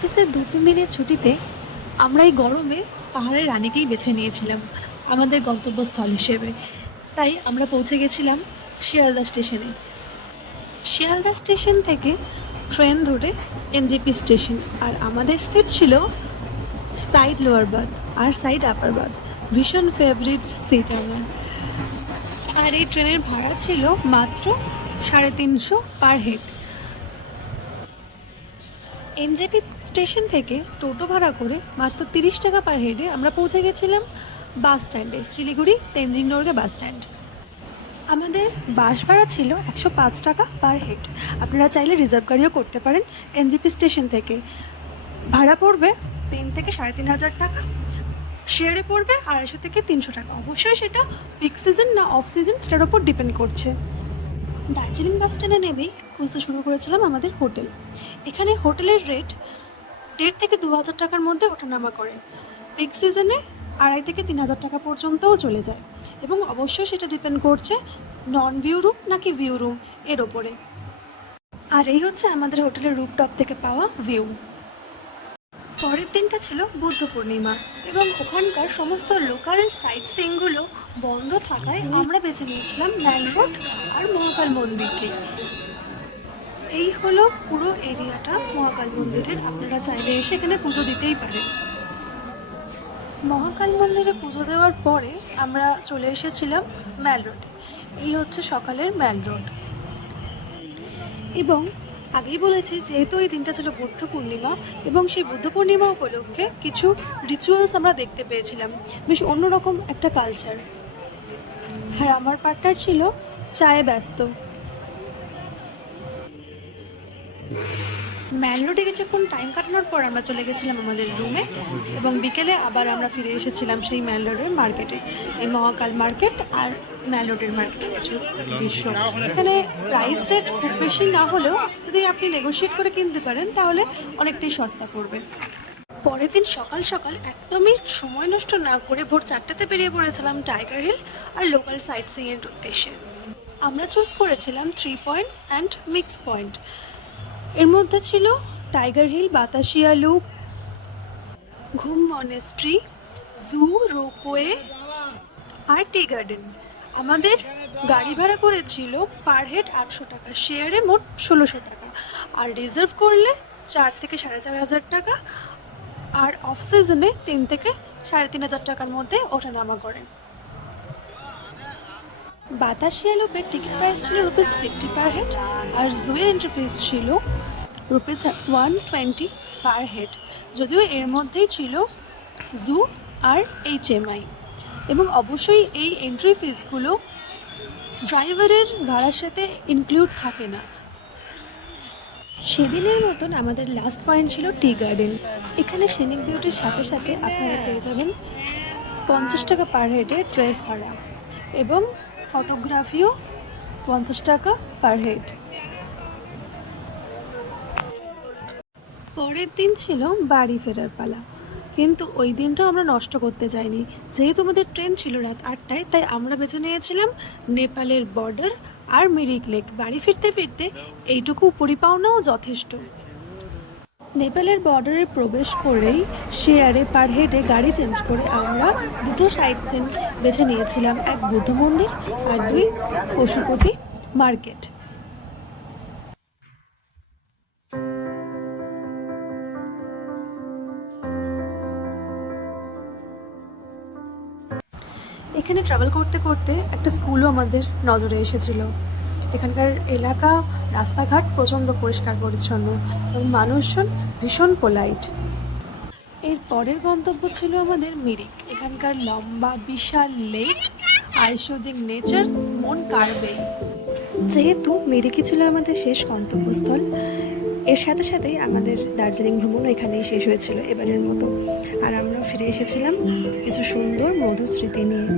অফিসের 2-3 দিনের ছুটিতে আমরা এই গরমে পাহাড়ের রানীকেই বেছে নিয়েছিলাম আমাদের গন্তব্যস্থল হিসেবে। তাই আমরা পৌঁছে গেছিলাম শিয়ালদা স্টেশনে। শিয়ালদা স্টেশন থেকে ট্রেন ধরে এনজেপি স্টেশন, আর আমাদের সিট ছিল সাইড লোয়ার বার্থ আর সাইড আপার বার্থ। ভীষণ ফেভারিট সিট আমার। আর এই ট্রেনের ভাড়া ছিল মাত্র 350 পার হেড। এনজেপি স্টেশন থেকে টোটো ভাড়া করে মাত্র 30 টাকা পার হেডে আমরা পৌঁছে গেছিলাম বাস স্ট্যান্ডে, শিলিগুড়ি তেনজিং নরগে বাস স্ট্যান্ড। আমাদের বাস ভাড়া ছিল 105 টাকা পার হেড। আপনারা চাইলে রিজার্ভ গাড়িও করতে পারেন। এনজেপি স্টেশন থেকে ভাড়া পড়বে 3 থেকে 3,500 টাকা, শেয়ারে পড়বে 250 থেকে 300 টাকা। অবশ্যই সেটা পিক সিজন না অফ সিজন সেটার ওপর ডিপেন্ড করছে। দার্জিলিং বাস স্ট্যান্ডে নেমেই খুঁজতে শুরু করেছিলাম আমাদের হোটেল। এখানে হোটেলের রেট 1,500 থেকে 2,000 টাকার মধ্যে ওঠানামা করে। পিক সিজনে 2,500 থেকে 3,000 টাকা পর্যন্তও চলে যায়, এবং অবশ্যই সেটা ডিপেন্ড করছে নন ভিউ রুম নাকি ভিউ রুম এর ওপরে। আর এই হচ্ছে আমাদের হোটেলের রুফটপ থেকে পাওয়া ভিউ। পরের দিনটা ছিল বুদ্ধ পূর্ণিমা, এবং ওখানকার সমস্ত লোকাল সাইট সিইংগুলো বন্ধ থাকায় আমরা বেছে নিয়েছিলাম ম্যাল রোড আর মহাকাল মন্দিরকে। এই হলো পুরো এরিয়াটা মহাকাল মন্দিরের। আপনারা চাইলে এসে এখানে পুজো দিতেই পারেন। মহাকাল মন্দিরে পুজো দেওয়ার পরে আমরা চলে এসেছিলাম ম্যাল রোডে। এই হচ্ছে সকালের ম্যাল রোড। এবং আগেই বলেছি, যেহেতু এই দিনটা ছিল বুদ্ধ পূর্ণিমা, এবং সেই বুদ্ধ পূর্ণিমা উপলক্ষে কিছু রিচুয়ালস আমরা দেখতে পেয়েছিলাম, বেশ অন্যরকম একটা কালচার। হ্যাঁ, আমার পার্টনার ছিল চায়ে ব্যস্ত। ম্যাল রোডে কিছুক্ষণ টাইম কাটানোর পর আমরা চলে গেছিলাম আমাদের রুমে, এবং বিকেলে আবার আমরা ফিরে এসেছিলাম সেই ম্যাল রোডের মার্কেটে। এই মহাকাল মার্কেট আর ম্যাল রোডের মার্কেটে কিছু দৃশ্য। এখানে প্রাইস রেট খুব বেশি না হলেও যদি আপনি নেগোশিয়েট করে কিনতে পারেন তাহলে অনেকটাই সস্তা পড়বে। পরের দিন সকাল সকাল একদমই সময় নষ্ট না করে ভোর 4টাতে বেরিয়ে পড়েছিলাম টাইগার হিল আর লোকাল সাইট সিইংয়ের উদ্দেশ্যে। আমরা চুজ করেছিলাম 3 পয়েন্টস অ্যান্ড মিক্স পয়েন্ট। এর মধ্যে ছিল টাইগার হিল, বাতাসিয়া লুপ, ঘুম মনেস্ট্রি, জু, রোপওয়ে আর টি গার্ডেন। আমাদের গাড়ি ভাড়া করেছিল পার হেড 800 টাকা, শেয়ারে মোট 1600 টাকা, আর রিজার্ভ করলে 4 থেকে 4,500 টাকা, আর অফ সিজনে 3 থেকে 3,500 টাকার মধ্যে ওঠানামা করে। বাতাসিয়া লুপের টিকিট প্রাইস ছিল ₹50 পার হেড, আর জুয়ের এন্ট্রি ফিস ছিল ₹120 পার হেড। যদিও এর মধ্যেই ছিল জু আর HMI, এবং অবশ্যই এই এন্ট্রি ফিসগুলো ড্রাইভারের ভাড়ার সাথে ইনক্লুড থাকে না। সেদিনের মতন আমাদের লাস্ট পয়েন্ট ছিল টি গার্ডেন। এখানে সিনিক বিউটির সাথে সাথে আপনারা পেয়ে যাবেন 50 টাকা পার হেডে ড্রেস ভাড়া, এবং ফটোগ্রাফিও 50 টাকা পার হেড। পরের দিন ছিল বাড়ি ফেরার পালা, কিন্তু ওই দিনটা আমরা নষ্ট করতে চাইনি। যেহেতু আমাদের ট্রেন ছিল রাত 8টায়, তাই আমরা বেছে নিয়েছিলাম নেপালের বর্ডার আর মিরিক লেক। বাড়ি ফিরতে ফিরতে এইটুকু পরিপাওনাও যথেষ্ট। নেপালের বর্ডারে প্রবেশ করেই শেয়ারে পার হেডে গাড়ি চেঞ্জ করে আমরা দুটো সাইট সিন বেছে নিয়েছিলাম, এক বুদ্ধ মন্দির আর 2 পশুপতি মার্কেট। এখানে ট্রাভেল করতে করতে একটা স্কুলও আমাদের নজরে এসেছিল। এখানকার এলাকা, রাস্তাঘাট প্রচণ্ড পরিষ্কার পরিচ্ছন্ন, এবং মানুষজন ভীষণ পোলাইট। এর পরের গন্তব্য ছিল আমাদের মিরিক। এখানকার লম্বা বিশাল লেক, আইসোদিক নেচার, মন কাড়বেই। যেহেতু মিরিকই ছিল আমাদের শেষ গন্তব্যস্থল, এর সাথে সাথেই আমাদের দার্জিলিং ভ্রমণ এখানেই শেষ হয়েছিল এবারের মতো। আর আমরা ফিরে এসেছিলাম কিছু সুন্দর মধুর স্মৃতি নিয়ে।